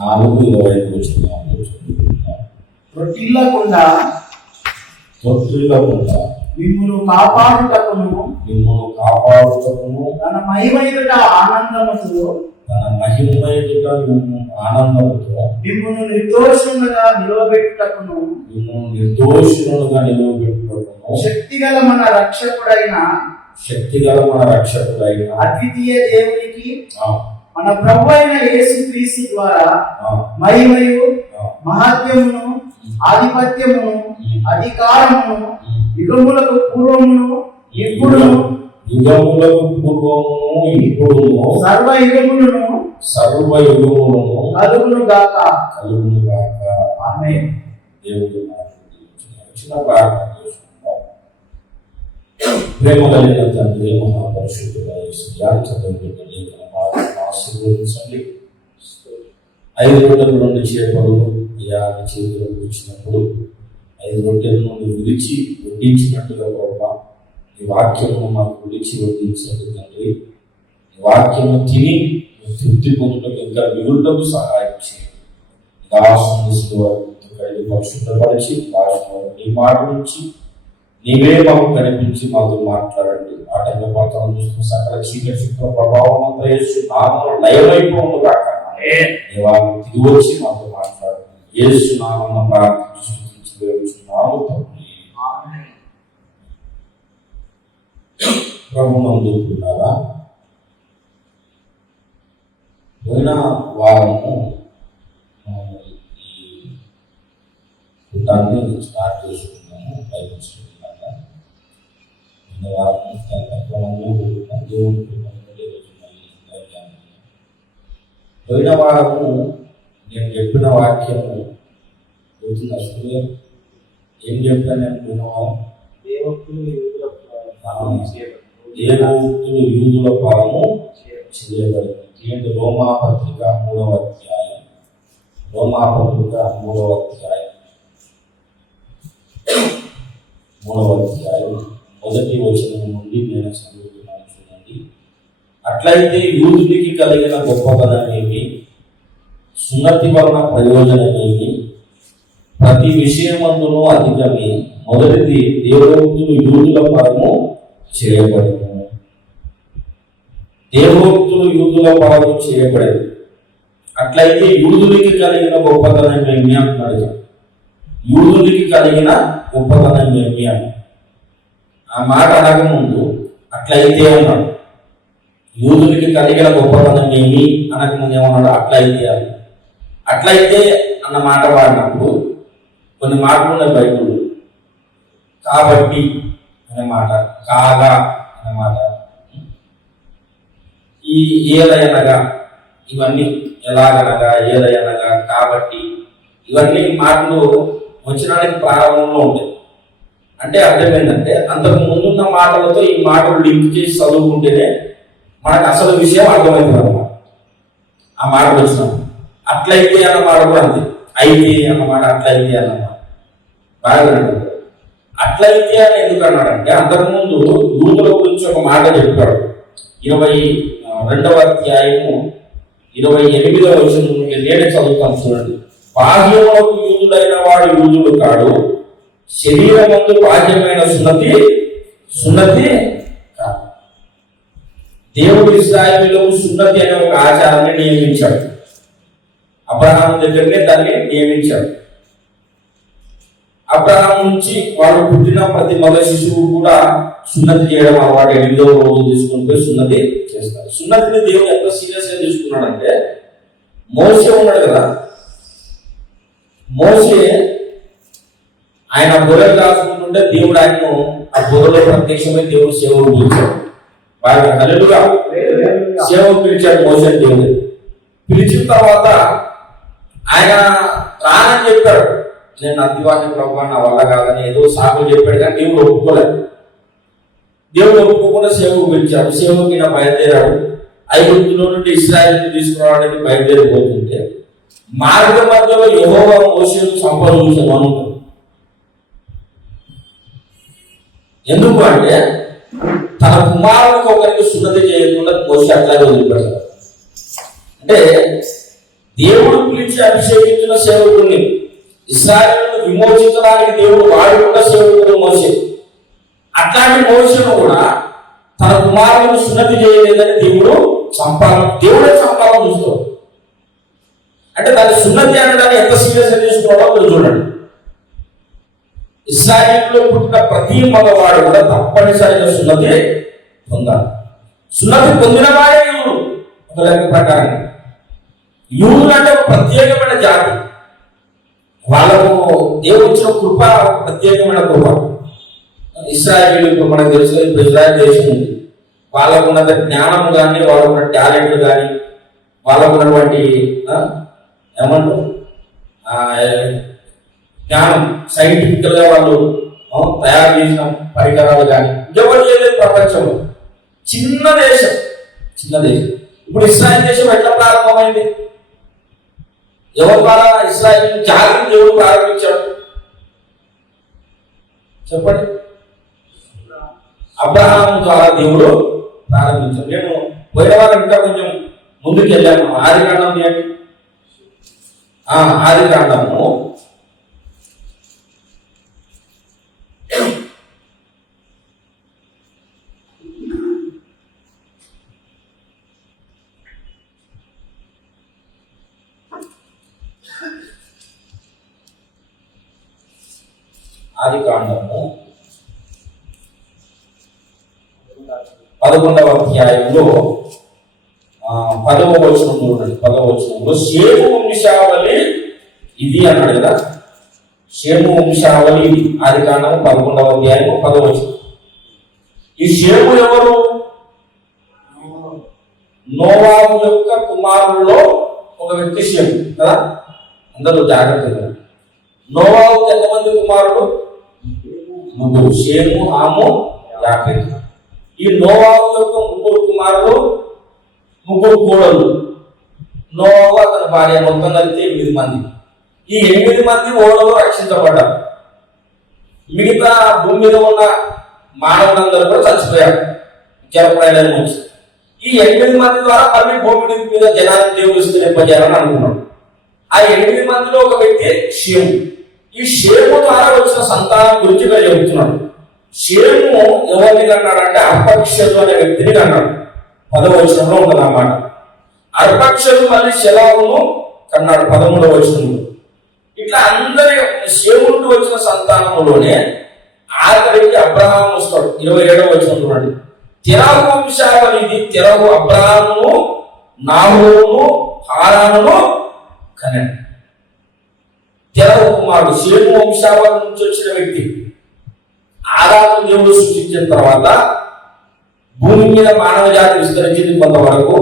4:25 తొట్టిల్లకుండా మిమ్మును కాపాడుటకును తన మహిమ ఎదుట ఆనందముతో మిమ్మును నిర్దోషులుగా నిలవబెట్టుటకును శక్తిగల మన రక్షకుడైన అద్వితీయ దేవునికి మన ప్రభు అయిన యేసుక్రీస్తు ద్వారా మహిమయు మహాత్మ్యమును ఆధిపత్యమును అధికారమును యుగములకు పూర్వమును ఇప్పుడును సర్వ యుగములను కలుగును గాక. ఆమేన్. దేవుడు చిన్న ప్రార్థన చేసుకుంటాం. ప్రేమ కలిగిన తండ్రి, మహాపరిశుద్ధుడా యేసయ్యా, చదువుకున్న లేఖన భాగాలను ఆశీర్వదించండి. 5 రొట్టెల నుండి చేపలు యాని చేతులకు ఇచ్చినప్పుడు 5 రొట్టెల నుండి విరిచి వడ్డించినట్టుగా ప్రభావ ఈ వాక్యమును మాకు విడిచి వడ్డించండి తండ్రి. ఈ వాక్యము తిని తృప్తి పొందుటకు ఇంకా మిగులుటకు సహాయం చేయండి. దాసుని పరిశుద్ధపరిచి నీ మాట నుంచి నీవే మాకు కనిపించి మాతో మాట్లాడండి. ఆటంక పాత్రను చూస్తున్న సకల చీకటి ప్రభావం అంతా యేసు నామములో లయమైపోను కాక తిరిగి వచ్చి మాతో మాట్లాడండి. యేసు నామమున ప్రార్థించి వేడుచున్నాము తండ్రి. ప్రభువునందు ప్రియులారా, పోయిన వారము ఈ కూటాన్ని స్టార్ట్ చేసుకున్నాము. బైబిల్ స్టడీ లాగా పోయిన వారము పోయిన వారము నేను చెప్పిన వాక్యము గుర్తుంది. అసలు ఏం చెప్పాను నేను పోయిన వారం? దేవోక్తులు యూదుల పాలము చేయబడింది. రోమాపత్రిక 3వ అధ్యాయం. రోమాపత్రిక 3వ అధ్యాయం 1వ వచనం నుండి నేను చదువుతున్నాను చూడండి. అట్లయితే యూదునికి కలిగిన గొప్పతనమేమి, సున్నతి వలన ప్రయోజనమేమి? ప్రతి విషయమందును అధికమే. మొదటిది, దేవోక్తులు యూదుల పరము చేయబడను. దేవోక్తులు యూదుల పరము చేయబడదు. అట్లయితే యూదునికి కలిగిన గొప్పతనం ఏమి అంటున్నాడు. యూదునికి కలిగిన గొప్పతనం ఏమి అని ఆ మాట అనకముందు అట్లయితే అన్నాడు. యూదునికి కలిగిన గొప్పతనం ఏమి అనకముందు ఏమన్నాడు? అట్లయితే అని. అట్లయితే అన్న మాట వాడినప్పుడు కొన్ని మాటలు ఉన్నాయి బైబిల్. కాబట్టి అనే మాట, కాగా అనే మాట, ఈ ఏలయనగా, ఇవన్నీ ఎలాగనగా, ఏలయనగా, కాబట్టి ఇవన్నీ మాటలు వచ్చినానికి ప్రారంభంలో ఉంటాయి. అంటే అర్థం ఏంటంటే అంతకు ముందున్న మాటలతో ఈ మాటలు లింక్ చేసి చదువుకుంటేనే మనకు అసలు విషయం అర్థమవుతుంది అన్నమాట. ఆ మాటలు వచ్చినాం. అట్లయితే అన్నమాట కూడా అంతే. అయితే అన్నమాట, అట్లయితే అన్నమాట బాగా. అట్లయితే అని ఎందుకు అన్నాడంటే అంతకుముందు యూదుల గురించి ఒక మాట చెప్పాడు. 22వ అధ్యాయము 28వ వచనం నేనే చదువుతాను చూడండి. బాహ్యములకు యూదుడైన వాడు యూదుడు కాడు, శరీరమందు బాహ్యమైన సున్నతి కాదు. దేవుడు ఇశ్రాయేలులకు సున్నతి అనే ఒక ఆచారాన్ని నియమించాడు. అబ్రహాము దగ్గరనే దాన్ని నియమించాడు. అబ్రహాం నుంచి వాడు పుట్టిన ప్రతి మగ శిశువు కూడా సున్నతి చేయడం అలవాటు. 8వ రోజు తీసుకొని పోయి సున్నతి చేస్తారు. సున్నతిని దేవుడు ఎంత సీరియస్ గా తీసుకున్నాడంటే, మోసే ఉన్నాడు కదా, మోసే ఆయన గొర్రెలు కాసుకుంటుంటే దేవుడు ఆయనను ఆ గొర్రెలో ప్రత్యక్షమై దేవుడు సేవకు పిలిచాడు. వారికి హల్లెలూయా సేవకు పిలిచాడు మోసే. దేవుడు పిలిచిన తర్వాత ఆయన రానని చెప్పాడు. నేను అతివాన్ని ప్రభావ నా వల్ల కాదని ఏదో సాకులు చెప్పాడు, కానీ దేవుడు ఒప్పుకోలేదు. దేవుడు ఒప్పుకోకుండా సేవకు పిలిచాడు. సేవకి నా బయలుదేరాడు. ఐగుప్తులో నుండి ఇశ్రాయేలుని తీసుకురావడానికి బయలుదేరిపోతుంటే మార్గ మధ్యలో యెహోవా మోషేను సంపాదించాను అనుకుంటాడు. ఎందుకు అంటే తన కుమారునికి ఒకరికి సున్నతి చేయకుండా మోషే అట్లాగే వదిలిపెడతాడు. అంటే దేవుడు పిలిచి అభిషేకించిన సేవకుడిని, ఇశ్రాయేలును విమోచించడానికి దేవుడు వాడుకున్న సేవకుడు మోషే. అట్లాంటి మోషేను కూడా తన కుమారులను సున్నతి చేయలేదని దేవుడే చంపాలని చూస్తాడు. అంటే దాని సున్నతి అనడానికి ఎంత సీరియస్ తీసుకోవాలో మీరు చూడండి. ఇశ్రాయేలులో పుట్టిన ప్రతి మగవాడు కూడా తప్పనిసరిగా సున్నతి పొందాలి. సున్నతి పొందిన వాడే యూదులు. ఒక లెక్క ప్రకారం యూదులు అంటే ఒక ప్రత్యేకమైన జాతి. వాళ్ళకు దేవుడు ఇచ్చిన కృప ప్రత్యేకమైన కృప. ఇశ్రాయేలు మనకు తెలుసు, ఇప్పుడు ఇజ్రాయెల్ దేశం ఉంది. వాళ్ళకున్న జ్ఞానం కానీ, వాళ్ళకున్న టాలెంట్ కానీ, వాళ్ళకున్నటువంటి ఏమంటారు జ్ఞానం, సైంటిఫికల్ గా వాళ్ళు తయారు చేసిన పరికరాలు కానీ ఎవరు చేయలేదు ప్రపంచంలో. చిన్న దేశం. ఇప్పుడు ఇశ్రాయేల్ దేశం ఎట్లా ప్రారంభమైంది? ఎవరి ద్వారా ఇశ్రాయేల్ జాతిని దేవుడు ప్రారంభించాడు చెప్పండి? అబ్రహాము ద్వారా దేవుడు ప్రారంభించాడు. నేను పోయిన వారం ఇంకా కొంచెం ముందుకు వెళ్ళాను. ఆదికాండం చేయండి. ఆదికాండము 11వ అధ్యాయంలో 10వ వచనం చూడండి. 10వ వచనంలో షేము వంశావళి ఇది అన్నాడు కదా. షేము వంశావళి ఇది. ఆదికాండం 11వ అధ్యాయం 10వ వచనం. ఈ షేము ఎవరు? నోవాహు యొక్క కుమారుల్లో ఒక వ్యక్తి షేము కదా. అందరూ జాగ్రత్తగా. నోవాహుకు ఎంతమంది కుమారుడు? ముగ్గురు. షేము, హాము, యాఫెతు. ఈ నోవాహు యొక్క ముగ్గురు కుమారులు, ముగ్గురు కోడలు. నోవాహు అతని భార్య, మొత్తం కలిపితే 8 మంది. ఈ 8 మంది ఓడలో రక్షించబడ్డారు. మిగతా భూమి మీద ఉన్న మానవులందరూ కూడా చచ్చిపోయారు జలప్రళయం నుంచి. ఈ 8 మంది ద్వారా మళ్ళీ భూమి మీద జనాన్ని దేవుడు విస్తరింపజేయాలని అనుకున్నాడు. ఆ 8 మందిలో ఒక వ్యక్తి షేము. ఈ షేము ద్వారా వచ్చిన సంతానం గురించి నేను చెబుతున్నాడు. షేము ఎవరిని కన్నాడంటే అర్పక్షలు అనే వ్యక్తిని కన్నాడు. 10వ వచనంలో ఉంటుంది అన్నమాట. అర్పక్షలు మళ్ళీ శలాహును కన్నాడు 13వ వచనంలో. ఇట్లా అందరి షేముకు వచ్చిన సంతానంలోనే ఆఖరికి అబ్రహాము వస్తాడు. 27వ వచనం చూడండి. తెరహు వంశావళిది. తెరహు అబ్రహామును, నాహోరును, హారానును కన్నాడు. తెరహు కుమారుడు షేము వంశావళి నుంచి వచ్చిన వ్యక్తి. ఆదాము దేవుడు సృష్టించిన తర్వాత భూమి మీద మానవ జాతి విస్తరించింది కొంతవరకు.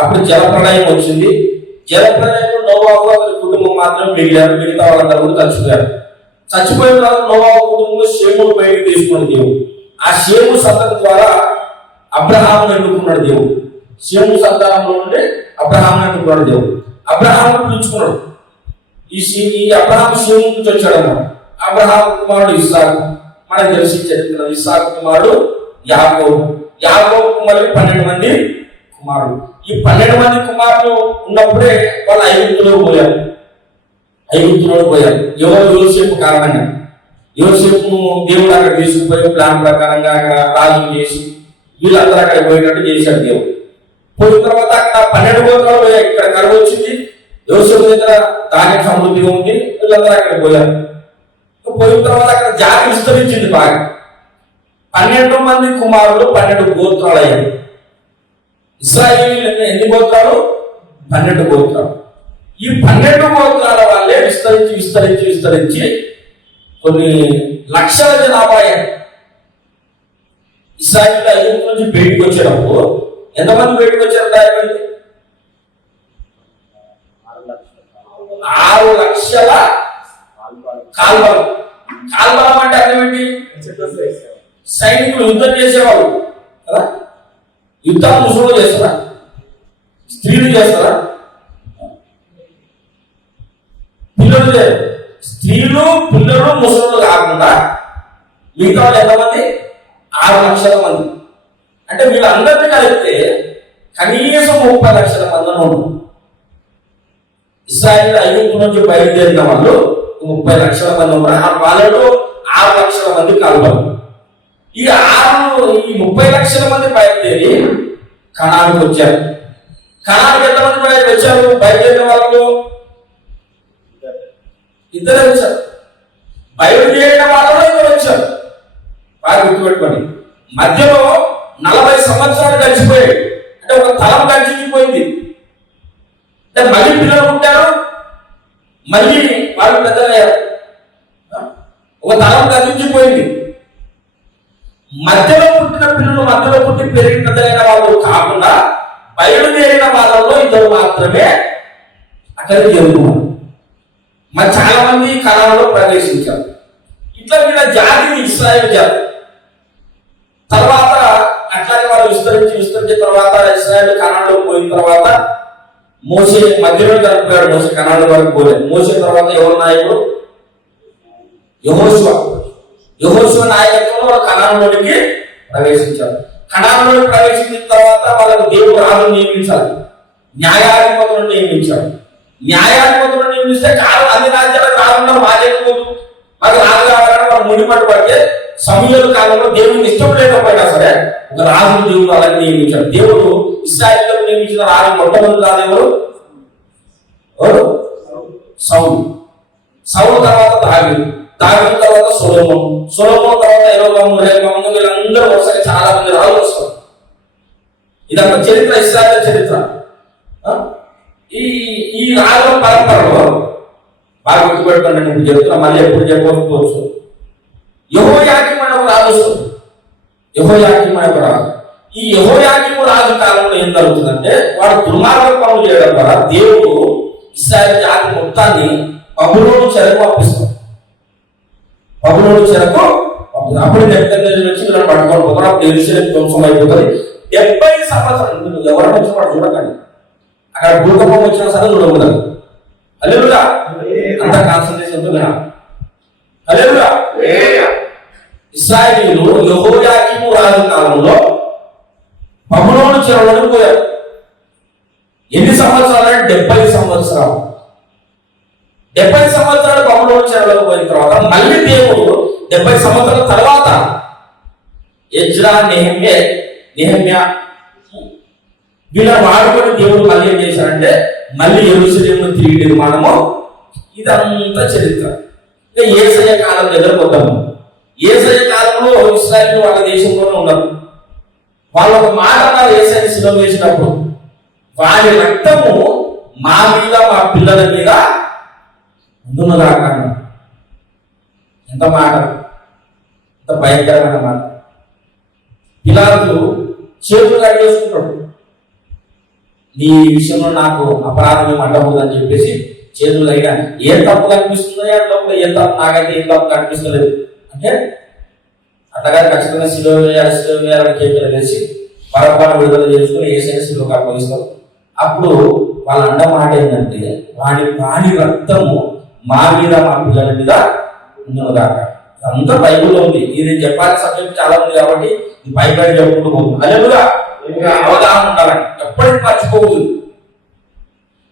అప్పుడు జలప్రళయం వచ్చింది. జలప్రళయంలో నోవాహు అతని కుటుంబం మాత్రం మిగిలారు. మిగతా వాళ్ళందరూ కూడా చచ్చిపోయారు. చచ్చిపోయిన తర్వాత నోవాహు కుటుంబంలో షేమును బయటకు తీసుకున్న దేవుడు. ఆ షేము సంతతి ద్వారా అబ్రహామును ఎన్నుకున్నాడు దేవుడు. షేము సంతానంలో ఉండి అబ్రహామును ఎన్నుకున్నాడు దేవుడు. అబ్రహామును పిలుచుకున్నాడు. ఈ అబ్రహాం షేము నుంచి వచ్చాడు అన్నాడు. అబ్రహాం కుమారుడు ఇస్సాకు. మనకు తెలిసి చరిత్ర. ఇస్సాకు కుమారుడు యాకోబు. యాకోబుకు మళ్ళీ 12 మంది కుమారుడు. ఈ 12 మంది కుమారులు ఉన్నప్పుడే వాళ్ళు ఐగుప్తులో పోయారు. ఎవరు? యోసేపు కారణంగా. యోసేపును దేవుడు అక్కడ తీసుకుపోయి ప్లాన్ ప్రకారంగా అక్కడ రాజు చేసి వీళ్ళందరూ అక్కడ పోయేటట్టు చేశాడు దేవుడు. పోయిన తర్వాత అక్కడ 12 గోత్రాలు పోయాయి. ఇక్కడ కరువు వచ్చింది. యోసేపు దగ్గర ధాన్యం సమృద్ధిగా ఉంది. వీళ్ళందరూ అక్కడ పోయారు. పోయిన తర్వాత అక్కడ జాతి విస్తరించింది బాగా. 12 మంది కుమారులు 12 గోత్రాలు అయ్యారు. ఇశ్రాయేలీయులు ఎన్ని గోత్రాలు? 12 గోత్రాలు. ఈ 12 గోత్రాల వాళ్ళే విస్తరించి కొన్ని లక్షల జనాభా అయ్యారు. ఇశ్రాయేలీయులు ఐగుప్తు నుంచి బయటకు వచ్చేటప్పుడు ఎంతమంది బయటకు వచ్చారు? 6 లక్షల కాల్బలం. కాల్బలం అంటే అర్థం ఏంటి? సైనికులు యుద్ధం చేసేవాళ్ళు కదా. యుద్ధం ముసలు చేస్తారా? స్త్రీలు చేస్తారా? పిల్లలు చేయరు. స్త్రీలు, పిల్లలు, ముసలు కాకుండా మిగతా వాళ్ళు ఎంతమంది? 6 లక్షల మంది. అంటే వీళ్ళందరినీ కలిపితే కనీసం 30 లక్షల మంది ఉంటారు. ఇస్రాయేల్ ఐగుప్తు నుంచి బయలుదేరిన వాళ్ళు 30 లక్షల మంది ఉన్నారు. ఆ వాళ్ళలో 6 లక్షల మంది కలపరు. ఈ 30 లక్షల మంది బయలుదేరి కనానికి వచ్చారు. కనానికి ఎంతమంది వచ్చారు? బయలుదేరిన వాళ్ళు ఇద్దరే వచ్చారు. బయలుదేరిన వాళ్ళలో ఇద్దరు వచ్చారు. బాగా గుర్తుపెట్టుకోండి. మధ్యలో 40 సంవత్సరాలు గడిచిపోయాయి. అంటే ఒక తలం గడిచిపోయింది. అంటే మళ్ళీ పిల్లలు పుట్టారు, మళ్ళీ వాళ్ళు పెద్దలయ్యారు. ఒక తలం గడిచిపోయింది. మధ్యలో పుట్టిన పిల్లలు మధ్యలో పుట్టి పెరిగి పెద్దలైన వాళ్ళు కాకుండా బయలుదేరిన వాళ్ళలో ఇద్దరు మాత్రమే అక్కడికి జరుగుతున్నారు. మరి చాలా మంది కళలో ప్రవేశించారు. ఇట్లా వీళ్ళ జాతిని ఇశ్రాయేలు జాతి. తర్వాత అట్లాగే వాళ్ళు విస్తరించిన తర్వాత ఇశ్రాయేలు కనాలో పోయిన తర్వాత మోషే మధ్యలో కలిపాడు. మోషే కనాల వరకు పోలేదు. మోషే తర్వాత ఎవరు నాయకుడు? యెహోషువ నాయకత్వంలో కనానులోనికి ప్రవేశించారు. కనానులోకి ప్రవేశించిన తర్వాత వాళ్ళకు దేవుడు రాజును నియమించాలి. న్యాయాధిపతులను నియమించాడు. న్యాయాధిపతులను నియమిస్తే కాదు అన్ని రాజ్యాలకు రాకుండా మాజేయకూడదు, మాకు రాజు కావాలని వాళ్ళు ముడిపట్టు పడితే సమూయేలు కాలంలో దేవుడిని ఇష్టం లేకపోయినా సరే ఒక రాజును దేవుడు అలాగే నియమించాడు. దేవుడు ఇశ్రాయేలుకు నియమించిన రాజు మొట్టమొదటి రాజు ఎవరు? సౌలు తర్వాత దావీదు తర్వాత సొలొమోను తర్వాత యెరోబాము, రెహబాము, వీళ్ళందరూ వరుసగా చాలా మంది రాజులు వస్తారు. ఇదొక చరిత్ర, ఇశ్రాయేలు చరిత్ర. ఈ రాజుల పరంపరలో బాగా గుర్తుపెట్టుకోండి. నేను చెప్తున్నా, మళ్ళీ ఎప్పుడు చెప్పకపోవచ్చు. యెహోయాకీము అనే ఒక రాజు వస్తుంది. యెహోయాకీము అనే ఒక రాజు. ఈ యెహోయాకీము రాజు కాలంలో ఏం జరుగుతుందంటే వాడు దుర్మార్గ పనులు చేయడం ద్వారా దేవుడు ఇశ్రాయేలు జాతి మొత్తాన్ని బబులోను చెరకు పంపిస్తాడు. బబులోను చెరకు అప్పుడు నెబుకద్నెజరు వచ్చి వీళ్ళని పట్టుకొని పోతాడు. అప్పుడు యెరూషలేము ధ్వంసం అయిపోతుంది. 70 సంవత్సరాలు ఎవరైనా వచ్చి వాడు చూడకండి. అక్కడ భూకంపం వచ్చినా సరే చూడకూడదు. హల్లెలూయా. అంత కాన్సంట్రేషన్ తో వినాలి. హల్లెలూయా. ఇశ్రాయేలీయులు యెహోయాకీము రాజు కాలంలో బబులోను చెరలోకి పోయారు. ఎన్ని సంవత్సరాలు అంటే 70 సంవత్సరాలు. 70 సంవత్సరాలు బబులోను చెరలోకి పోయిన తర్వాత మళ్ళీ దేవుడు 70 సంవత్సరాల తర్వాత ఎజ్రా, నెహెమ్యా వీళ్ళని వాడుకొని దేవుడు మళ్ళీ ఏం చేశారంటే మళ్ళీ యెరూషలేమును తిరిగి నిర్మాణము. ఇదంతా చరిత్ర. యేసయ్య కాలం దగ్గర పోతాము. యేసయ్య కాలంలో ఇశ్రాయేలు వాళ్ళ దేశంలోనే ఉన్నారు. వాళ్ళు ఒక మాట అన్నారు యేసయ్యని శిలువ వేసినప్పుడు, వారి రక్తము మా మీద మా పిల్లల మీద ఉండునుగాక. ఎంత మాట, ఎంత భయంకరమైన మాట. పిలాతు చేతులు కడిగేసుకుంటాడు. నీ విషయంలో నాకు అపరాధం అంటకూడదు అని చెప్పేసి చేతులు అయినా ఏం తప్పు కనిపిస్తుందో ఏ తప్పు, ఏం తప్పు నాకైతే ఏం తప్పు కనిపిస్తలేదు అంటే అట్టగా ఖచ్చితంగా శిలువ వేయాలని కేకలు వేసి పరపాటు విడుదల చేసుకుని యేసయ్య శిలువకు అప్పగిస్తారు. అప్పుడు వాళ్ళ అండ మాట ఏంటంటే వాడి రక్తము మా మీద మా పిల్లల మీద ఉన్నదాక. అంతా బైబుల్లో ఉంది. ఇది చెప్పాల్సిన సబ్జెక్ట్ చాలా ఉంది కాబట్టి ఈ బైబిల్ చెప్పుకుంటూ పోతుంది. హల్లెలూయా. అవగాహన ఉండాలని ఎప్పటికీ మర్చిపోవద్దు.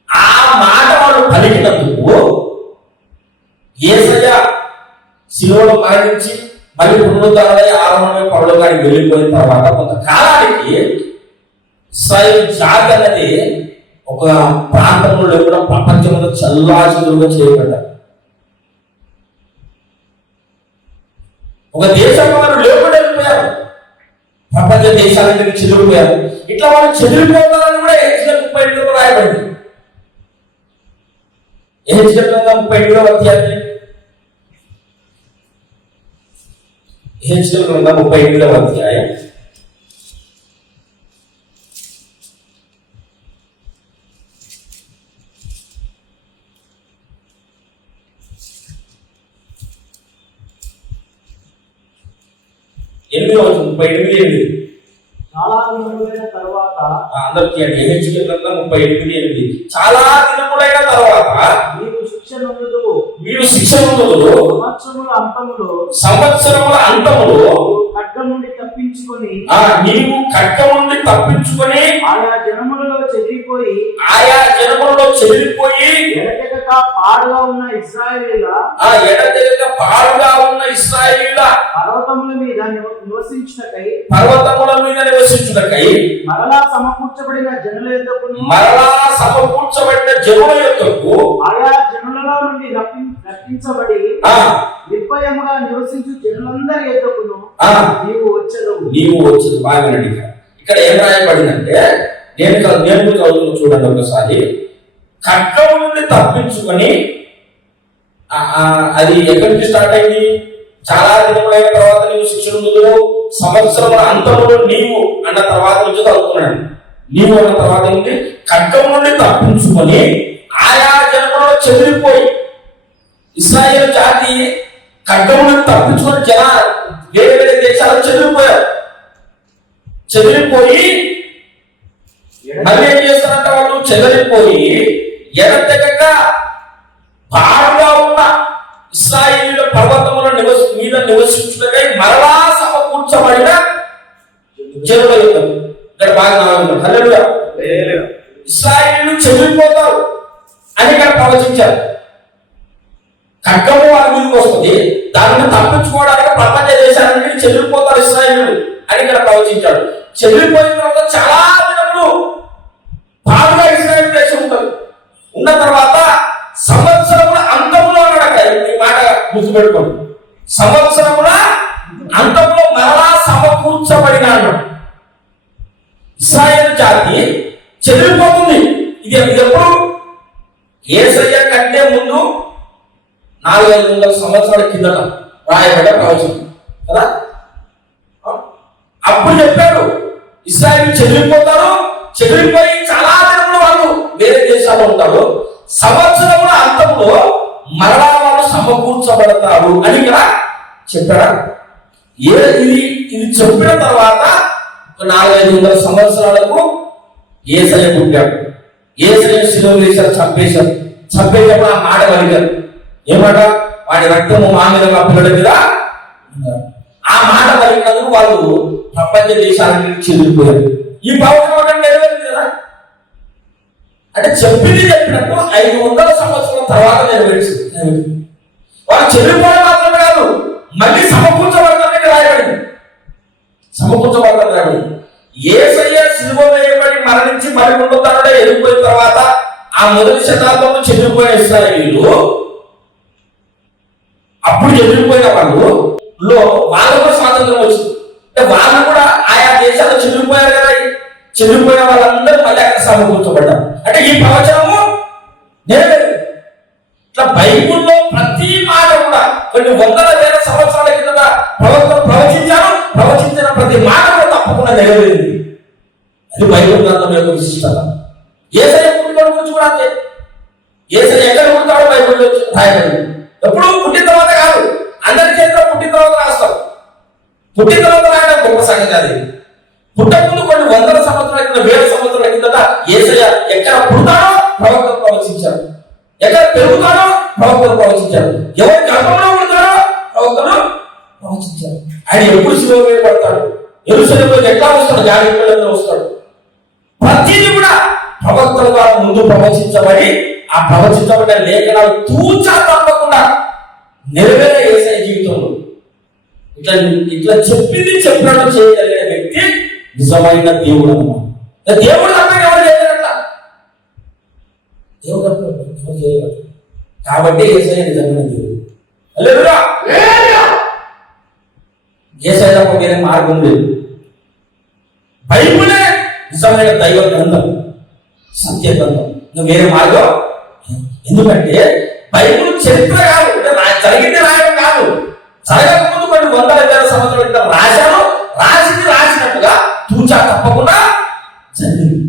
ఆ మాట వాడు పలికినందుకు యేసయ్య శిలువలో మరణించి మళ్ళీ పునరుద్ధరణై ఆరోహణమై పరలోకానికి వెళ్ళిపోయిన తర్వాత కొంతకాలానికి ఇశ్రాయేలు జాతి అనేది ఒక ప్రాంతంలో లేకుండా ప్రపంచంలో చల్లాచెదురుగా చేయబడ్డారు. ఒక దేశంలో వారు లేకుండా వెళ్ళిపోయారు. ప్రపంచ దేశాలకి చెదిరిపోయారు. ఇట్లా వాళ్ళు చెదిరిపోతారని కూడా హెచ్చరిక 37లో రాయబడింది. హెచ్చరిక 37లో అధ్యాయం, హెచ్చరిక 37లో అధ్యాయం 38 చాలా దినములైన తర్వాత అందరికీ అండి. హెచ్చరిక 38 చాలా దినములైన తర్వాత మీరు శిక్ష నొందుదురు. సంవత్సరముల అంతములో ఖడ్గం నుండి తప్పించుకొని నీవు ఖడ్గం నుండి తప్పించుకొని ఆయా జనములలో చెదిరిపోయి ఎడతెగక పాడుగా ఉన్న ఇశ్రాయేలీయుల ఆ ఎడతెగక పాడుగా ఉన్న ఇశ్రాయేలీయుల పర్వతముల మీద నివసించుటకై పర్వతముల మీద నివసించుటకై మరలా సమకూర్చబడిన జనుల యొద్దకును మరలా సమకూర్చబడిన జనుల యొద్దకు ఆయా జనులలో నుండి రప్పించబడి నిర్భయముగా నివసించు జనులందరి యొద్దకును నీవు వచ్చేది బాగా ఇక్కడ ఏం రాయబడిందంటే నేను చదువు చూడండి ఒకసారి. ఖడ్గం నుండి తప్పించుకొని అది ఎక్కడి నుంచి స్టార్ట్ అయింది? చాలా దినములైన తర్వాత నీవు శిక్షణ ముందు సంవత్సరముల అంతములో నీవు అన్న తర్వాత నుంచి చదువుకున్నాడు. నీవు అన్న తర్వాత ఏంటి? ఖడ్గం నుండి తప్పించుకొని ఆయా జనములలో చెదిరిపోయి ఇశ్రాయేలు జాతి ఖడ్గం నుండి తప్పించుకొని వేరే వేరే దేశాలు చెదిరిపోయి మళ్ళీ ఏం చేస్తారంట? వాళ్ళు చెదిరిపోయి ఎడతెగక పాడుగా ఉన్న ఇశ్రాయేలీయుల పర్వతముల మీద నివసించుటకై మరలా సమకూర్చబడిన జనుల యుద్ధం. ఇక్కడ బాగా హల్లెలూయా. ఇశ్రాయేలీయులు చెదిరిపోతారు అని ఇక్కడ ప్రవచించారు. ఖడ్గము వారి మీదకి వస్తుంది, దానిని తప్పించుకోవడానికి ప్రపంచ దేశాలన్నింటినీ చెదిరిపోతారు ఇశ్రాయేలీయులు అని ఇక్కడ ప్రవచించాడు. చెదిరిపోయిన తర్వాత చాలా దినములు పాడుగా ఇశ్రాయేలు దేశం ఉంటుంది. ఉన్న తర్వాత సంవత్సరముల అంతంలో అన్నాడు. ఈ మాట గుర్తుపెట్టుకోండి. సంవత్సరముల అంతంలో మరలా సమకూర్చబడిన ఇశ్రాయేలు జాతి చెదిరిపోతుంది. ఇది ఎప్పుడు? యేసయ్య కంటే ముందు 400 సంవత్సరాల కిందట రాయబడ్డ ప్రవచనం కదా. అప్పుడు చెప్పాడు ఇశ్రాయేలు చెదిరిపోతారు, చెదిరిపోయి చాలా దినములు వాళ్ళు వేరే దేశాల్లో ఉంటారు, సంవత్సరముల అంతంలో మరలా వాళ్ళు సమకూర్చబడతారు అని ఇక్కడ చెప్పాడా? ఇది చెప్పిన తర్వాత 400 సంవత్సరాలకు యేసయ్య పుట్టాడు. యేసయ్య శిలువ వేశారు, చంపేటప్పుడు ఆ మాట పలికారు. ఏమాట? వాడి రక్తము మా మీద మా పిల్లల మీద. ఆ మాట పలికినందుకు వాళ్ళు ప్రపంచ దేశాలన్నీ చెదిరిపోయారు. ఈ ప్రవచనం నెరవేరింది కదా. అంటే చెప్పినట్టు 500 సంవత్సరాల తర్వాత నెరవేర్చింది. వాళ్ళు చెదిరిపోవడం మాత్రమే కాదు, మళ్ళీ సమకూర్చబడతానికి రాయబడింది. యేసయ్య సిలువ వేయబడి మరణించి మరి 3 తరాలు వెళ్ళిపోయిన తర్వాత ఆ మొదటి శతాబ్దంలో చెదిరిపోయిన ఇశ్రాయేలీయులు, అప్పుడు చెదిరిపోయిన వాళ్ళకు స్వాతంత్రం వచ్చింది. అంటే వాళ్ళు కూడా ఆయా దేశాల్లో చెదిరిపోయారు కదా. చెదిరిపోయిన వాళ్ళందరూ మళ్ళీ అక్కడ సమకూర్చబడ్డారు. అంటే ఈ ప్రవచనము నెరవేరు. ఇట్లా బైబిల్లో ప్రతి మాట కూడా కొన్ని వందల వేల సంవత్సరాల కింద ప్రవచించిన ప్రతి మాట కూడా తప్పకుండా నెరవేరింది. అది బైబిల్ గ్రంథం యొక్క విశిష్టత. యేసయ్య పుట్టుక గురించి కూడా అంతే. యేసయ్య ఎక్కడ పుడతాడో బైబిల్లో రాయబడింది. ఎప్పుడు పుట్టిన తర్వాత కాదు, అందరి చేతిలో పుట్టిన తర్వాత రాస్తాం. పుట్టిన తర్వాత రాయడం గొప్ప సంగతి. అది పుట్టకముందు కొన్ని వందల సంవత్సరాల కింద, వేల సంవత్సరాల కిందట యేసయ్య ఎక్కడ పుడతాడో ప్రవక్తలు ప్రవచించారు, ఎక్కడ పెరుగుతాడో ప్రవక్తలు ప్రవచించారు, ఎవరి గర్భంలో పుడతాడో ప్రవక్తలు ప్రవచించారు. ఆయన ఎప్పుడు శిలువ వేయబడతాడు, యెరూషలేములో ఎట్లా వస్తాడు, జాగ్రత్తలో వస్తాడు, ప్రతిదీ కూడా ప్రవక్తల ద్వారా ముందు ప్రవచించబడి ఆ ప్రవచించబడిన లేఖనాలు తూచా తప్పకుండా నెరవేరే యేసయ్య జీవితంలో ఇట్లా చెప్పినట్టు చేయగలిగిన వ్యక్తి నిజమైన దేవుడు అన్నమాట. దేవుడు తప్ప ఎవరు చేయగలట? దేవుడు తప్ప ఎవరు చేయగలరు. కాబట్టి యేసయ్య నిజమైన దేవుడు. హల్లెలూయా. యేసయ్య తప్ప వేరే మార్గం లేదు. బైబిలే నిజమైన దైవ గ్రంథం, సత్య గ్రంథం. నువ్వు వేరే మార్గం. ఎందుకంటే బైబిల్ చరిత్ర కాదు, జరిగింది రాయడం కాదు. జరగకముందు కొన్ని వందల వేల సంవత్సరాల క్రితం రాశాను, రాసినట్టుగా తూచా తప్పకుండా జరిగింది.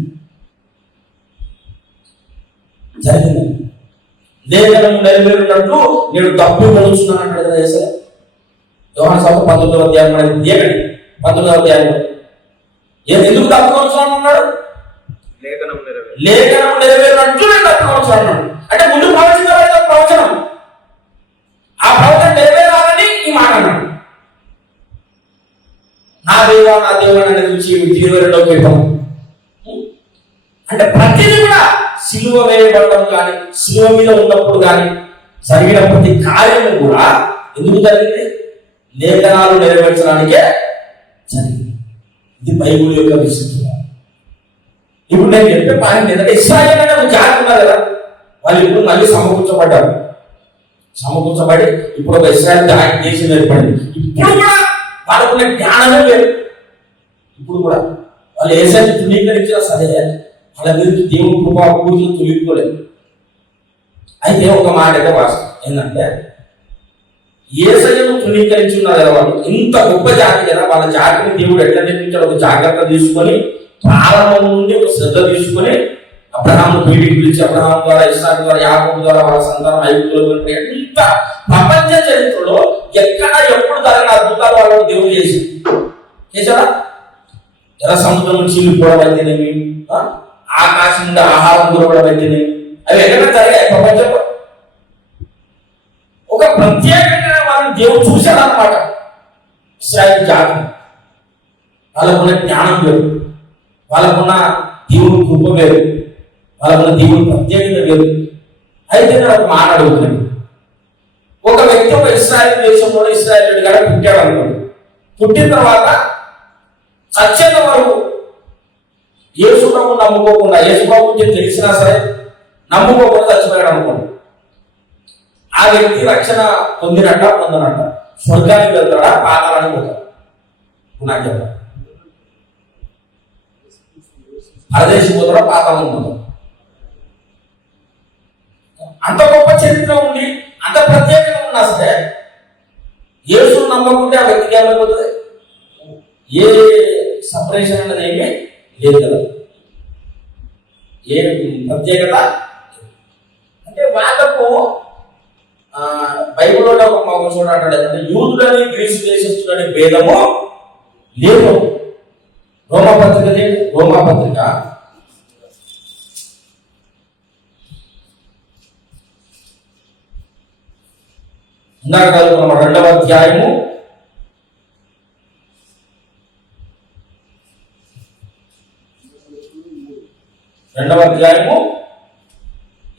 లేఖనం నెరవేరినట్లు నేను తప్పు కొలుస్తున్నాను అంటాడు కదా యేసయ్య. యోహాను సువార్త 19వ అధ్యాయం 19వ అధ్యాయంలో ఎందుకు తప్పు కొలుస్తున్నాను అన్నాడు? లేఖనం నెరవేరినట్లు నేను తప్పు కొలుస్తున్నాను అన్నాడు. అంటే ముందు ప్రవచించబడిన ప్రవచనం, ఆ ప్రవచనం నెరవేరాలని ఈ మాట అన్నాడు. నా దేవా అనేది నుంచి 22వ కీర్తన. అంటే ప్రతిదీ కూడా సిలువ వేయబడటం కానీ సిలువ మీద ఉన్నప్పుడు కానీ జరిగిన ప్రతి కార్యము కూడా ఎందుకు జరిగింది? లేఖనాలు నెరవేర్చడానికే జరిగింది. ఇది బైబిల్ యొక్క విషయం. ఇప్పుడు నేను చెప్పే పాయింట్ ఏంటంటే ఇశ్రాయేలు అనే ఒక జాతి ఉన్నారు కదా, వాళ్ళు ఇప్పుడు మళ్ళీ సమకూర్చబడి ఇప్పుడు ఒక ఇశ్రాయేల్ జాతి దేశం ఏర్పడింది. ఇప్పుడు కూడా వాళ్ళకున్న జ్ఞానమే లేదు. ఇప్పుడు కూడా వాళ్ళు ఏసైని ధృవీకరించినా సరే వాళ్ళ గురించి దేవుని కృపా పూజలు తొలిగిపోలేదు. అయితే ఒక మాట అయితే వాస్తవం ఏంటంటే ఏసయ్యను తృణీకరించి ఉన్నారు కదా వాళ్ళు. ఇంత గొప్ప జాతి కదా, వాళ్ళ జాతిని దేవుడు ఎట్లా నిర్మించాడు ఒక జాగ్రత్త తీసుకొని ప్రారంభం నుండి ఒక శ్రద్ధ తీసుకొని అబ్రహాము బయటికి పిలిచి అబ్రహాం ద్వారా ఇస్సాకు ద్వారా యాకోబు ద్వారా వాళ్ళ సంతానం ఐగుప్తులో ఇంత ప్రపంచ చరిత్రలో ఎక్కడ ఎప్పుడు జరిగిన అద్భుతాలు వాళ్ళకు దేవుడు చేశాడా? ఎర్ర సముద్రం చీలిపోవడం అయితేనేమి, ఆకాశం నుండి ఆహారం దొరకడం అయితేనేమి, అవి ఎక్కడ జరిగాయి ప్రపంచంలో? ఒక ప్రత్యేకంగా వాళ్ళని దేవుడు చూశాడన్నమాట. ఇశ్రాయేలు జాతి వాళ్ళకున్న జ్ఞానం వేరు, వాళ్ళకున్న దేవుని కృప వేరు, వాళ్ళకున్న దేవుని ప్రత్యేకత వేరు. అయితే నేను ఒక మాట అడుగుతున్నాను. ఒక వ్యక్తి ఒక ఇశ్రాయేలు దేశంలో ఇశ్రాయేలుడిగా పుట్టాడు అనుకోండి. పుట్టిన తర్వాత సత్యంగా వరకు యేసుప్రభు నమ్ముకోకుండా, యేసుప్రభు తెలిసినా సరే నమ్ముకోకుండా చచ్చిపోయాడు అనుకోండి. ఆ వ్యక్తి రక్షణ పొందనట, స్వర్గానికి వెళ్తాడా, పాతాళానికి పోతాడు? నాకు చెప్పాలి. పరదేశం పోతాడా, పాతాళం పోతాడు? అంత గొప్ప చరిత్ర ఉండి అంత ప్రత్యేకంగా ఉన్నా సరే యేసు నమ్మకుంటే ఆ వ్యక్తికి ఏమైపోతుంది? ఏ సపరేషన్ అనేది ఏమీ లేదు కదా, ఏ ప్రత్యేకత అంటే వాళ్ళకు బైబిల్లో ఒక చోట అంటాడు ఏంటంటే యూదులని గ్రీసు దేశస్తులని భేదము లేదు. రోమాపత్రిక లేదు, రోమాపత్రిక 2వ అధ్యాయము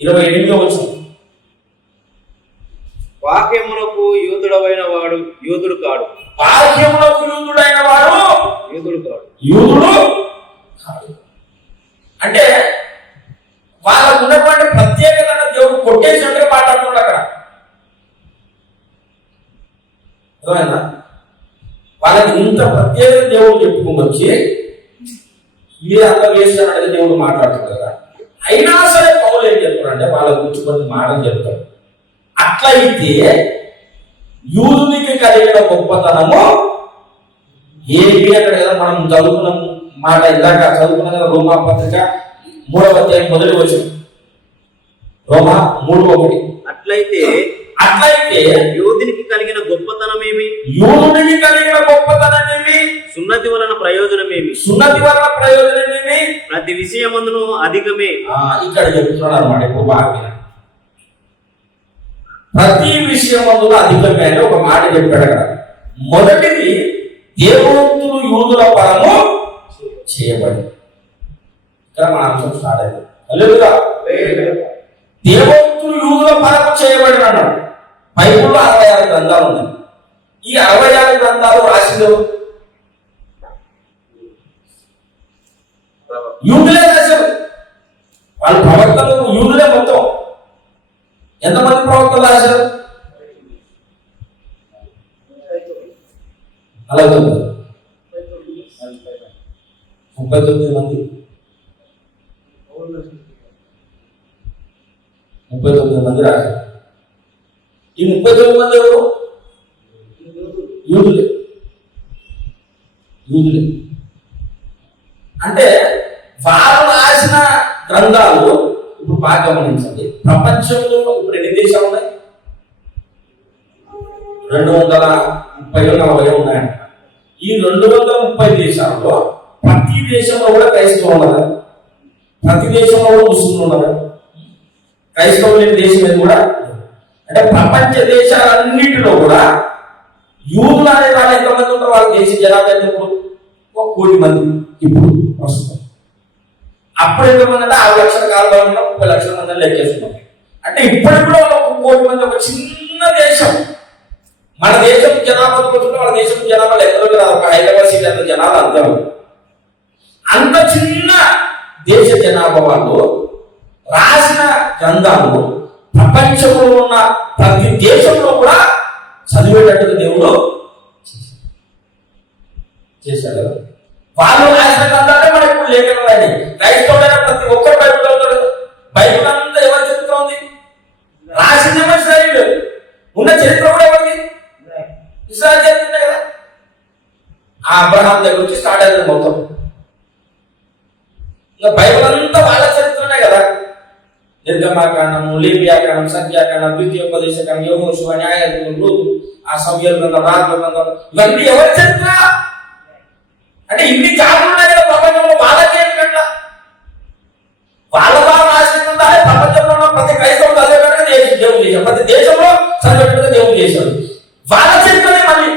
28వ వచనం. వాక్యమునకు యూదుడైన వాడు యూదుడు కాడు, వాక్యమునకు యూదుడైన వాడు యూదుడు కాడు. అంటే వాళ్ళకు ఉన్నటువంటి ప్రత్యేకత దేవుడు కొట్టేసినట్టుగా మాట్లాడుతున్నాడు అక్కడ. అర్థమైందా? వాళ్ళకి ఇంత ప్రత్యేకత దేవుడు చెప్పుకుని వచ్చి మీరు అంత వేస్తాను అనేది దేవుడు మాట్లాడుతున్నారు కదా. అయినా సరే పౌలు ఏం చెప్తారంటే వాళ్ళ గురించి కొన్ని మాటలు చెప్తారు. అట్లయితే యూదునికి కలిగిన గొప్పతనము ఏమి అక్కడ కదా మనం చదువుకున్న మాట, ఇందాక చదువుకున్న కదా రోమాపత్రిక 3వ అధ్యాయం మొదటి వచనం, రోమా 3:1. అట్లయితే యూదునికి కలిగిన గొప్పతనమేమి, సున్నతి వలన ప్రయోజనమేమి, ప్రతి విషయమందును అధికమే. ఇక్కడ చెప్తున్నాడు అన్నమాట. ఇప్పుడు బాగా ప్రతి విషయమందును అధికమే అని ఒక మాట చెప్పాడు అక్కడ. మొదటిది దేవోక్తులు యూదుల పరము చేయబడి, ఇక్కడ మన అంశం స్టార్ట్ అయింది. హల్లెలూయా. దేవోక్తులు యూదుల పరము చేయబడి అన్నాడు. బైబిల్లో 66 గ్రంథాలు ఉన్నాయి. ఈ 66 గ్రంథాలు రాసింది యూదులే రాశారు. వాళ్ళ ప్రవక్తలు యూదులే మొత్తం. ఎంతమంది ప్రవక్తలు రాశారు? 39 మంది. 39 మంది రాశారు. ఈ 39 మంది ఎవరు? యూదులే. అంటే వారు రాసిన గ్రంథాలు ఇప్పుడు బాగా గమనించండి. ప్రపంచంలో ఇప్పుడు ఎన్ని దేశాలు ఉన్నాయి? 230-40 ఉన్నాయంట. ఈ 230 దేశాల్లో ప్రతి దేశంలో కూడా క్రైస్తవులు ఉన్నారు, ప్రతి దేశంలో కూడా ముస్లింలు ఉన్నారు. క్రైస్తవులు లేని దేశం ఏది కూడా. అంటే ప్రపంచ దేశాలన్నింటిలో కూడా యూదులు అనే వాళ్ళు ఎంతమంది ఉంటారు? వాళ్ళ దేశ జనాభా ఎంత? 1 కోటి మంది ఇప్పుడు ప్రస్తుతం. అప్పుడు ఎంతమంది అంటే 6 లక్షల కాలంలో 30 లక్షల మందిని లెక్కేస్తున్నాం. అంటే ఇప్పటికి కూడా 1 కోటి మంది, ఒక చిన్న దేశం. మన దేశం జనాభా చూసుకుంటే మన దేశం జనాభా లెక్కలోకి రాదు. ఒక హైదరాబాద్ సిటీ అంత జనాభా అంటారు. అంత చిన్న దేశ జనాభా వాళ్ళు రాసిన గ్రంథాలు ప్రపంచంలో ఉన్న ప్రతి దేశంలో కూడా చదివేటట్టుగా దేవుడు చేశాడు. వాళ్ళు రాసిన గ్రంథాలే మనకి ఇప్పుడు లేఖనాలు అయినాయి. క్రైస్తవులైన ప్రతి ఒక్కరు బైబిల్ చదువుతాడు. బైబిల్ అంతా ఎవరి చరిత్ర ఉంది? రాసింది ఎవరి ఇశ్రాయేలు, ఉన్న చరిత్ర కూడా ఎవరిది? ఇశ్రాయేలు చరిత్ర కదా. ఆ అబ్రహాం దగ్గర నుంచి స్టార్ట్ అయింది మొత్తం. ఇంకా బైబిల్ అంతా వాళ్ళ చరిత్రనే కదా. నిర్గమాకాండము, లేవియాకాండం, సంఖ్యాకాండం, ద్వితీయోపదేశకాండం, యెహోషువ, న్యాయాధిపతులు, ఆ సమయాల గ్రంథం, రాజుల గ్రంథం, ఇవన్నీ ఎవరి చరిత్ర? అంటే ఇన్ని కాకుండా ప్రపంచంలో వాళ్ళకే ఎందుకంట వాళ్ళ ద్వారా రాసిన ప్రపంచంలో ఉన్న ప్రతి క్రైస్తవులు చదివేటట్టుగా దేవుడు చేశాడు. ప్రతి దేశంలో చదివేటట్టుగా దేవుడు చేశాడు. వాళ్ళ చరిత్రనే మళ్ళీ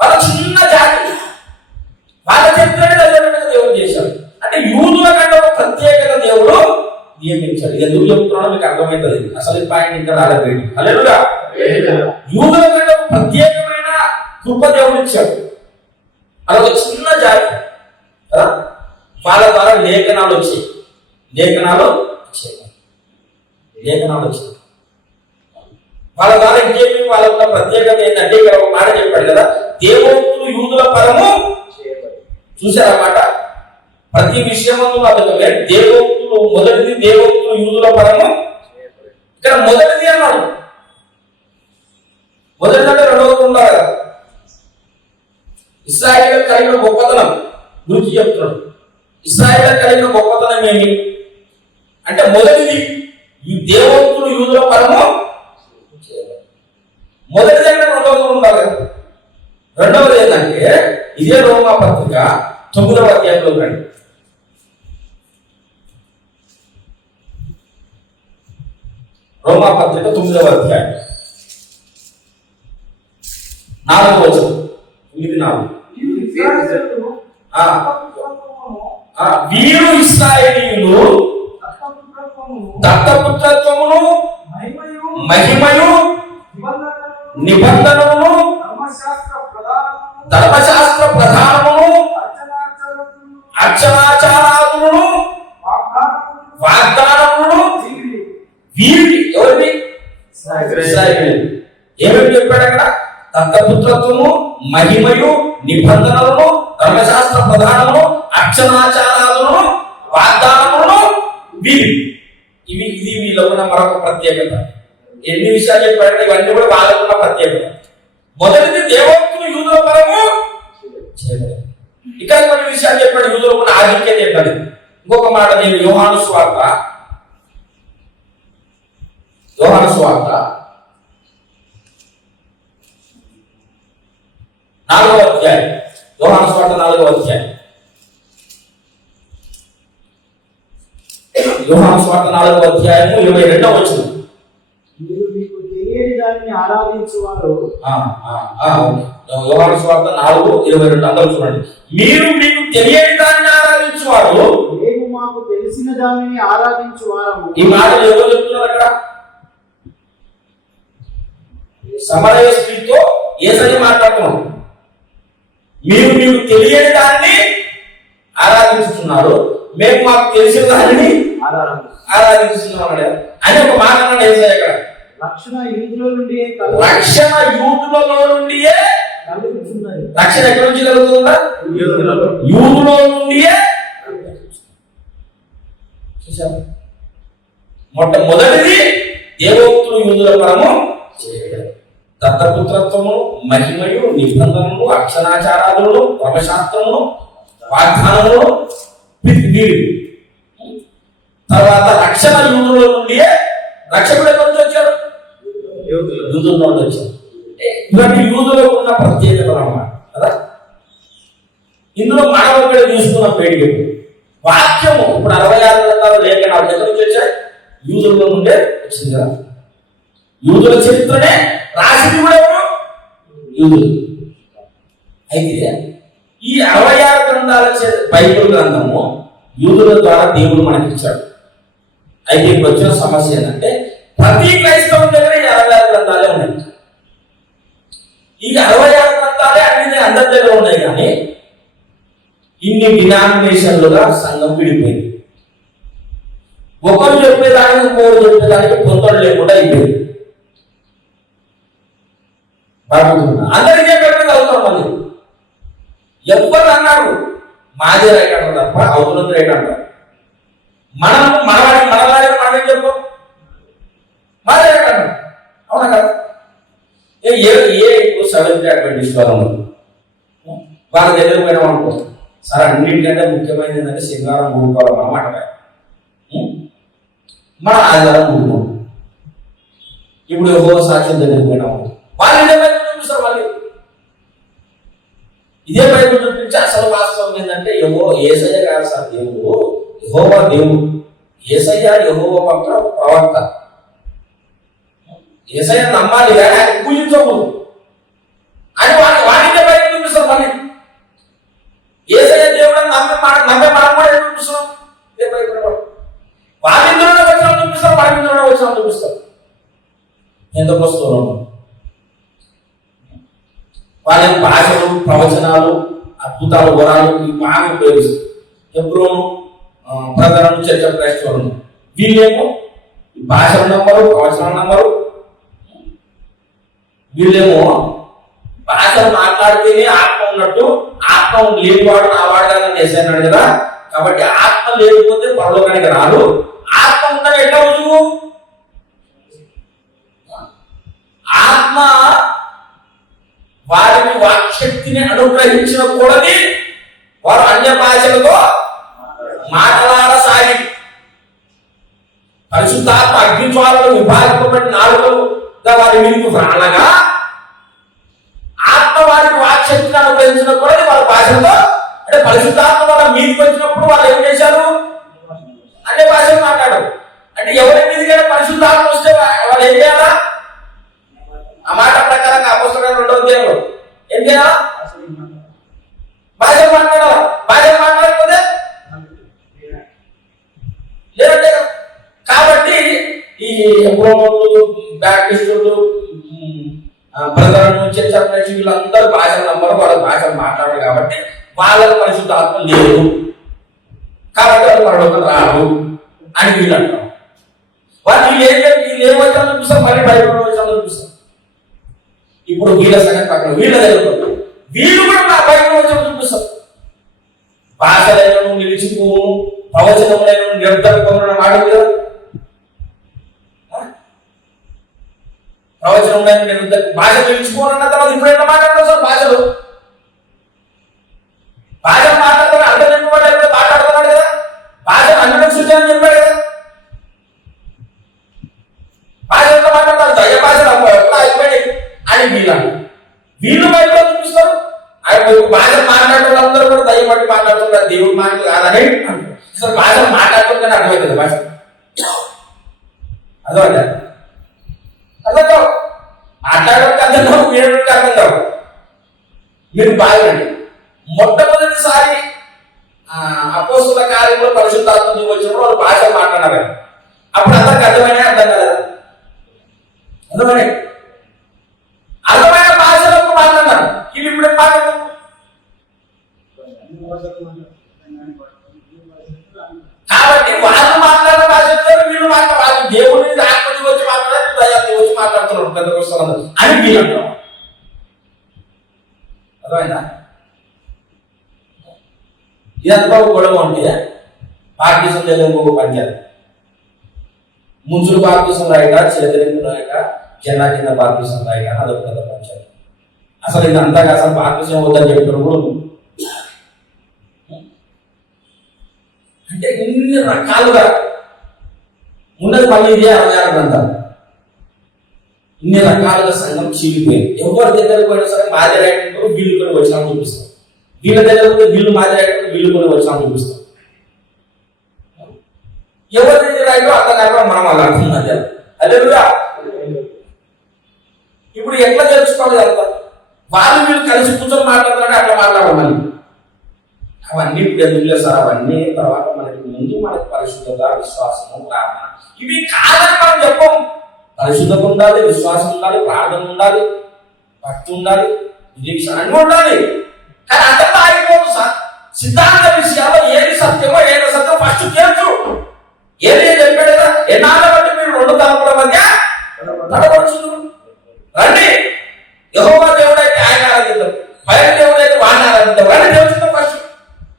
వాళ్ళ చిన్న జాతి, వాళ్ళ చరిత్రనే చదివేటట్టుగా దేవుడు చేశాడు. అంటే యూదుల కంటే ఒక ప్రత్యేకత దేవుడు నియమించాడు. ఎందుకు చెప్తున్నాడో మీకు అర్థమవుతుంది. అసలు ఈ పాయింట్ ఇంకా రాలేదు. హల్లెలూయా. యూదుల కంటే ఒక ప్రత్యేకమైన కృప దేవుడు ఇచ్చాడు. అదొక చిన్న జాతి కదా. వాళ్ళ ద్వారా లేఖనాలు వచ్చాయి. వాళ్ళ ద్వారా ఇంకేమి వాళ్ళ ఉన్న ప్రత్యేకత ఏంటంటే ఇక్కడ ఒక మాట చెప్పాడు కదా, దేవోక్తులు యూదుల పరము చూశారన్నమాట. ప్రతి విషయమందు అర్థమే దేవోక్తులు, మొదటిది దేవోక్తులు యూదుల పరము. ఇక్కడ మొదటిది అన్నాడు. మొదటిదంటే రెండవది ఉండాలి కదా. ఇశ్రాయేలు కలిగిన గొప్పతనం గురించి చెప్తున్నాడు. ఇశ్రాయేలు కలిగిన గొప్పతనం ఏమి అంటే మొదటిది ఈ దేవోక్తులు యూదుల పరము. మొదటిది అంటే రెండవది ఉండాలి. రెండవది ఏంటంటే ఇదే రోమా పత్రిక 9వ అధ్యాయంలో రండి. రోమా పత్రిక 9వ అధ్యాయం 4వ వచనం. వీరు ఇశ్రాయేలీయులు దత్తపుత్రత్వమును, మహిమయు, నిబంధనను, ధర్మశాస్త్ర ప్రధానమును, అర్చనాచారాలను, వాగ్దానములను వీరి ఎవరిని? ఇశ్రాయేలీయులు. ఏమేమి చెప్పాడు అక్కడ? దత్తపుత్రత్వము, మహిమయు, నిబంధనలను, ధర్మశాస్త్ర ప్రధానమును, అర్చనాచారాలను, వాగ్దానములను వీరి. ఇది వీళ్ళలో ఉన్న మరొక ప్రత్యేకత. ఎన్ని విషయాలు చెప్పారంటే ఇవన్నీ కూడా వాళ్ళకున్న ప్రత్యేకత. మొదటిది దేవోక్తులు యూదుల పరము. ఇక్కడ కొన్ని విషయాలు చెప్పాడు. యూదులకు ఉన్న ఆధిక్యత ఏంటంటే ఇంకొక మాట నేను యోహాను సువార్త 4వ అధ్యాయం. యోహాను సువార్త 4వ అధ్యాయం. యోహాను సువార్త 4వ అధ్యాయము 22వ వచనం. మీరు మీకు తెలియని దాన్ని ఆరాధించువారు. యోహాను సువార్త 4:22 అందరూ చూడండి. మీరు మీకు తెలియని దాన్ని ఆరాధించువారు, మేము మాకు తెలిసిన దానిని ఆరాధించువారు. ఈ మాటలు ఎవరు చెప్తున్నారు అక్కడ? సమరయ స్త్రీతో యేసయ్య మాట్లాడుతున్నాడు. మీరు మీకు తెలియని దాన్ని ఆరాధించుతున్నారు, మేము మాకు తెలిసిన దానిని ఆరాధిస్తున్నాం అని ఒక మాట అన్నాడు యేసయ్య అక్కడ. రక్షణ యూదుల నుండియే రక్షణ ఎక్కడి నుంచి కలుగుతుందా? యూదులో నుండియే. చూసాము, మొట్టమొదటిది దేవోక్తులు యూదుల పరము, దత్తపుత్రత్వము, మహిమయు, నిబంధనలు, అక్షరాచారాలను, ధర్మశాస్త్రమును, వాగ్దానములు వీరు. తర్వాత రక్షణ యూదుల నుండియే. రక్షకుడు ఎక్కడి నుంచి వచ్చాడు? యూదుల నుండి వచ్చాడు. ఇవన్నీ యూదులకు ఉన్న ప్రత్యేకత అన్నమాట కదా. ఇందులో మనం ఇక్కడ చూసుకున్న పేరు వాక్యము. ఇప్పుడు 66 గ్రంథాలు లేఖనాలు ఎక్కడి నుంచి వచ్చాయి? యూదుల నుండే వచ్చింది కదా. యూదుల చరిత్రనే రాసింది కూడా ఎవరు? యూదులు. అయితే ఈ 66 గ్రంథాల బైబిల్ గ్రంథము యూదుల ద్వారా దేవుడు మనకి ఇచ్చాడు. అయితే ఇప్పుడు వచ్చిన సమస్య ఏంటంటే ప్రతి క్రైస్తవం దగ్గర ఈ 66 గ్రంథాలే ఉన్నాయి. ఈ 66 గ్రంథాలే అన్ని అందరి దగ్గర ఉన్నాయి. కానీ ఇన్ని డినామినేషన్లుగా సంఘం విడిపోయింది. ఒకరు చెప్పేదానికి ఇంకొకరు చెప్పేదానికి పొందడం లేకుండా అయిపోయింది. అందరికీ చెప్పేది అవుతాం. మళ్ళీ ఎవరు అన్నారు మాదే రైట్ అంటారు తప్ప అవుతున్నది రైట్ అంటారు. మనవాడికి మనమే చెప్పాం మాదే రైట్ అంటారు. అవునా కదా? ఇప్పుడు సెవెంత్ అడ్వెంటిస్ట్ వాళ్ళు వాళ్ళ దగ్గర పోయినాం అనుకో, సరే అన్నింటికంటే ముఖ్యమైనది ఏంటంటే శనివారం ఊరుకోవడం అన్నమాట. మన ఆదివారం ఊరుకోం. ఇప్పుడు ఎవరో సాక్ష్యం దగ్గర పోయినాము, వాళ్ళు ఇదే బైబిల్ చూపిస్తారు. వాళ్ళు ఇదే బైబిల్ చూపించి అసలు వాస్తవం ఏంటంటే యేసయ్య కాదు సార్ దేవుడు, యెహోవా దేవుడు. యేసయ్య యెహోవా పక్కన ప్రవక్త. యేసయ్య నమ్మాలి కానీ ఆయన పూజించకూడదు అని వాడిదే బైబిల్ చూపిస్తారు. మళ్ళీ యేసయ్య దేవుడు నమ్మే మనం కూడా ఏం చూపిస్తున్నాం? ఇదే బైబిల్ వాడింద్రుడే వచ్చిన చూపిస్తారు, వాడింద్రుడే వచ్చిన చూపిస్తారు. ఎందుకు వస్తున్నాం? వాళ్ళ భాషలు, ప్రవచనాలు, అద్భుతాలు, వరాలు ఇవి బాగా ఉపయోగిస్తారు. ఎబ్రోను, ప్రధానం, చర్చ, క్రైస్తవులను వీళ్ళేమో భాషలు నమ్మరు, ప్రవచనాలు నమ్మరు. వీళ్ళేమో భాషలు మాట్లాడితేనే ఆత్మ ఉన్నట్టు, ఆత్మ లేనివాడు నా వాడుగా చేశాను కదా. కాబట్టి ఆత్మ లేకపోతే పరలోకానికి రాదు. ఆత్మ ఉన్నది ఎట్లా రుజువు? ఆత్మ వారికి వాక్శక్తిని అనుగ్రహించిన కూడది వారు అన్య భాషలతో మాట్లాడసాగి పరిశుద్ధాత్మ అగ్నిజ్వాలలు విభాగింపబడిన నాలుకలుగా వారి మీదకు రానగా ఆత్మ వారికి వాక్శక్తిని అనుగ్రహించిన కూడది వారి భాషలతో, అంటే పరిశుద్ధాత్మ వాళ్ళ మీదకి వచ్చినప్పుడు వాళ్ళు ఏం చేశారు? అన్య భాషలు మాట్లాడారు. అంటే ఎవరి మీదకైనా పరిశుద్ధాత్మ వస్తే వాళ్ళు ఏం చేయాలా? ఆ మాట ప్రకారంగా అపోస్తలుల 2వ అధ్యాయంలో ఏం చేయాలా? భాషలు మాట్లాడాలి. భాషలు మాట్లాడకపోతే లేదంటే. కాబట్టి ఈ ఎబ్రోలు, బ్యాప్టిస్టులు, బ్రదర్లు, చర్చ్ వీళ్ళందరూ భాషలు నమ్మరు, వాళ్ళ భాషలు మాట్లాడారు. కాబట్టి వాళ్ళకు పరిశుద్ధాత్మ లేదు, కాబట్టి వాళ్ళు పరలోకం రాదు అని వీళ్ళు అంటారు. వాళ్ళు వీళ్ళు ఏం వచ్చామో చూపిస్తారు, మళ్ళీ బైబిల్ వచ్చామో చూపిస్తారు. ఇప్పుడు వీళ్ళ సంగతి పక్కన వీళ్ళ దగ్గర వీళ్ళు కూడా నా బైబిల్ వచ్చామో చూపిస్తారు. భాషలను నిలిచిపోను, ప్రవచనములను నిరర్ధకమైన వాడు కదా. ప్రవచనములను నిరర్ధక భాష నిలిచిపోనన్న తర్వాత ఇప్పుడు ఎట్లా మాట్లాడతారు సార్? భాషలు మాట్లాడుతున్నా అర్థం చెప్పినవాడు ఎప్పుడు మాట్లాడుతున్నాడు కదా. భాషను అన్నం సూచన చెప్పాడు కదా. భాష ఎంత మాట్లాడతారు? దయ భాషలు అయిపోయి అని వీళ్ళు బయట చూపిస్తారు. భాష మాట్లాడే అందరూ కూడా దయ్యం బట్టి మాట్లాడుతున్నారు, దేవుడు మాటలు కాదని అసలు భాషలు మాట్లాడుతుందని అర్థమవుతుంది. భాష అర్థమైందా? అర్థం కావు, మాట్లాడడానికి అర్థం కావు, వినడానికి అర్థం కావు. మీరు బాగుండండి. మొట్టమొదటిసారి అపోస్తలుల కార్యంలో పరిశుద్ధాత్మ వచ్చినప్పుడు వాళ్ళు భాష మాట్లాడారు. అప్పుడు అందరికి అర్థమైనా అర్థం కదా? అర్థమైన భాషలకు మాట్లాడారు. ఇవి ఇప్పుడు మాట్లాడతారు. కాబట్టి వాళ్ళు మాట్లాడిన భాషలో వీళ్ళు మాట్లాడారు. దేవుడిని ఆత్మని వచ్చి మాట్లాడారు, దయాన్ని వచ్చి మాట్లాడుతున్నారు పెద్దకొస్తున్నారు అని వీళ్ళు అంటారు. అర్థమైందా? ఇదంతా గొడవ ఉంటే బాప్టిజం లేదా ఇంకొక పంచాయతీ. ముంచులు బాప్టిజం రాయట, చేతులు రాయట, జెండా కింద బాప్టిజం రాయట, అదొక పెద్ద పంచాయతీ. అసలు ఇదంతా అసలు బాప్టిజం వద్దని చెప్పినప్పుడు అంటే ఇన్ని రకాలుగా ఉన్నది. మళ్ళీ ఇదే 66 గ్రంథాలు. ఇన్ని రకాలుగా సంఘం చీలిపోయింది. ఎవరి దగ్గరకు పోయినా సరే మాది రైట్ వీళ్ళు కూడా వచ్చినా చూపిస్తాం. వీళ్ళ దగ్గర కూడా వీళ్ళు మాది రైట్ వీళ్ళు కూడా వచ్చినా చూపిస్తాం. ఎవరి రైట్ అర్థం కాక మనం అలా అర్థం అదే. ఇప్పుడు ఎట్లా తెలుసుకోవాలి అంతా? వాళ్ళు వీళ్ళు కలిసి కూర్చొని మాట్లాడుతున్నాడు, అట్లా మాట్లాడాలి. అవన్నీ ఇప్పుడు ఎందుకు లేదు సార్, అవన్నీ తర్వాత మనకి ముందు మనకు పరిశుద్ధత, విశ్వాసము, ప్రార్థన ఇవి కాదని మనం చెప్పం. పరిశుద్ధత ఉండాలి, విశ్వాసం ఉండాలి, ప్రార్థన ఉండాలి, భక్తి ఉండాలి, ఇది విషయాలు అన్నీ ఉండాలి. కానీ అంతటా ఆగిపోదు సార్. సిద్ధాంత విషయాల్లో ఏది సత్యమో ఏది సత్యం ఫస్ట్ తెలుసు. ఏది చెప్పాడు కదా, ఎన్నాళ్ళ బట్టి మీరు రెండు తలపుల మధ్య నడవచ్చు. రండి, యెహోవా దేవుడైతే ఆయన ఆరాధిద్దాం, బయట దేవుడైతే వాడిని ఆరాధిద్దాం. రండి తెలుసుకుందాం ఫస్ట్.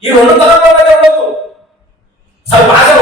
ఈ రెండు తల